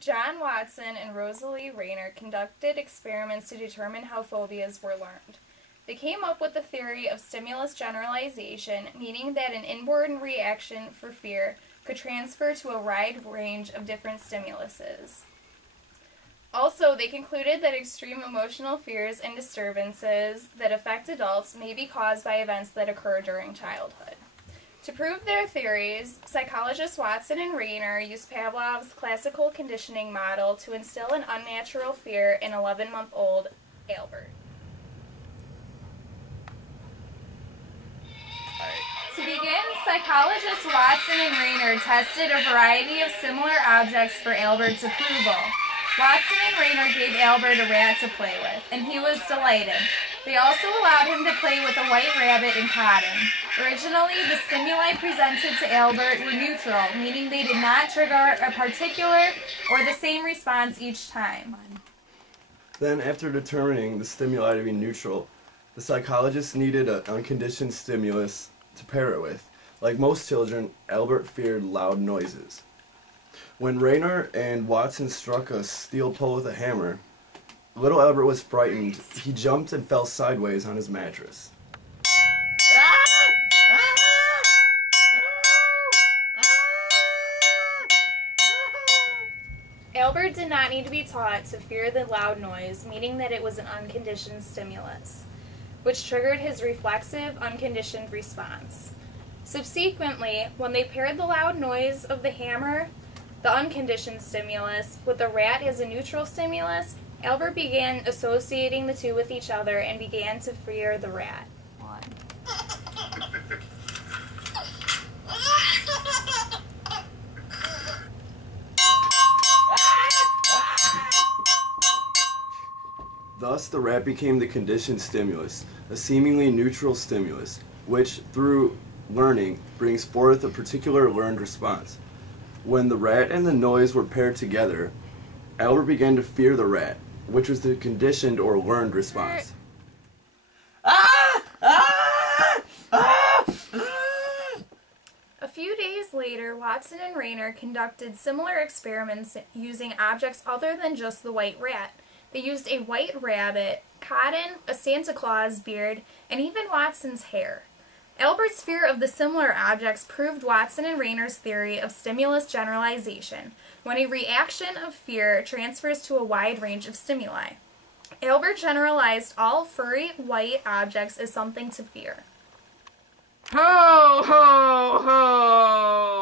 John Watson and Rosalie Rayner conducted experiments to determine how phobias were learned. They came up with the theory of stimulus generalization, meaning that an inborn reaction for fear could transfer to a wide range of different stimuluses. Also, they concluded that extreme emotional fears and disturbances that affect adults may be caused by events that occur during childhood. To prove their theories, psychologists Watson and Rayner used Pavlov's classical conditioning model to instill an unnatural fear in 11-month-old Albert. To begin, psychologists Watson and Rayner tested a variety of similar objects for Albert's approval. Watson and Rayner gave Albert a rat to play with, and he was delighted. They also allowed him to play with a white rabbit and cotton. Originally, the stimuli presented to Albert were neutral, meaning they did not trigger a particular or the same response each time. Then, after determining the stimuli to be neutral, the psychologists needed an unconditioned stimulus to pair it with. Like most children, Albert feared loud noises. When Rayner and Watson struck a steel pole with a hammer, little Albert was frightened. He jumped and fell sideways on his mattress. Albert did not need to be taught to fear the loud noise, meaning that it was an unconditioned stimulus, which triggered his reflexive, unconditioned response. Subsequently, when they paired the loud noise of the hammer, the unconditioned stimulus, with the rat as a neutral stimulus, Albert began associating the two with each other and began to fear the rat. Thus, the rat became the conditioned stimulus, a seemingly neutral stimulus, which, through learning, brings forth a particular learned response. When the rat and the noise were paired together, Albert began to fear the rat, which was the conditioned or learned response. A few days later, Watson and Rayner conducted similar experiments using objects other than just the white rat. They used a white rabbit, cotton, a Santa Claus beard, and even Watson's hair. Albert's fear of the similar objects proved Watson and Rayner's theory of stimulus generalization, when a reaction of fear transfers to a wide range of stimuli. Albert generalized all furry, white objects as something to fear. Ho, ho, ho!